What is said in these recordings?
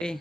Eh.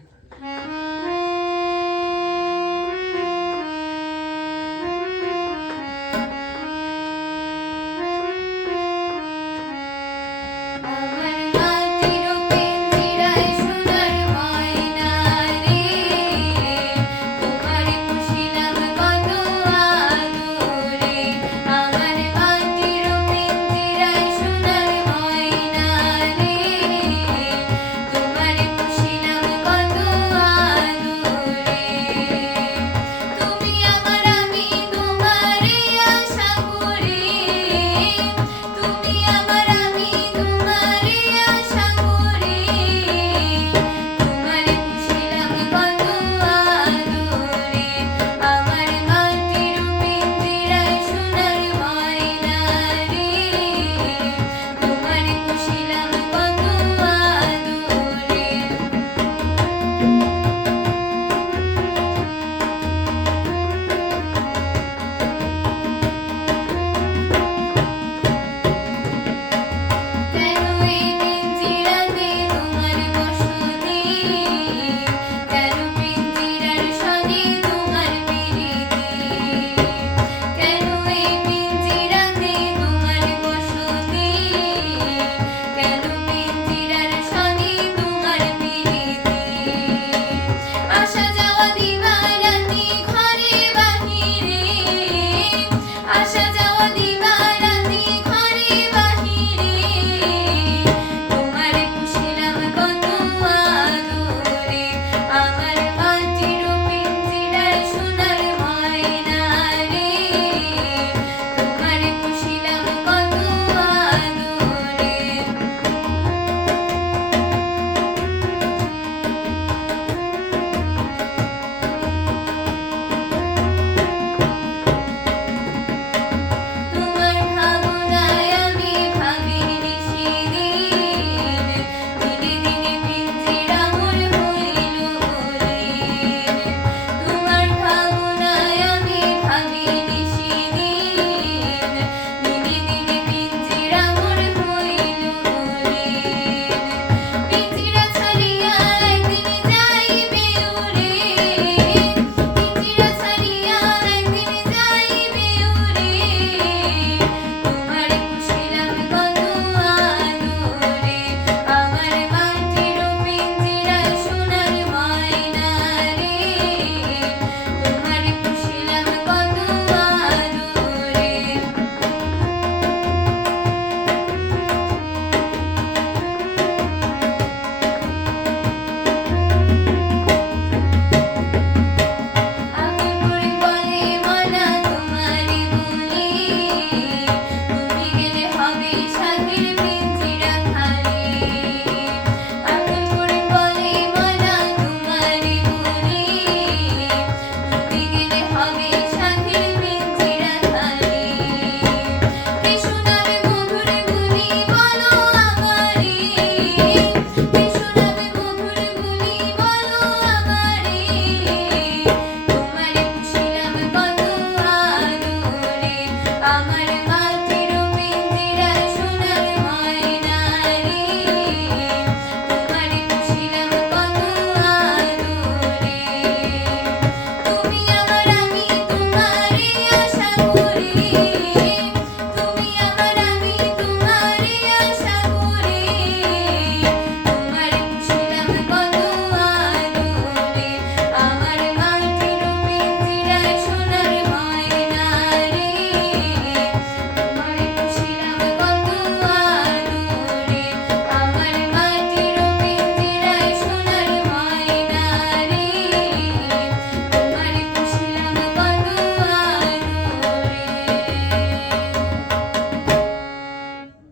마음을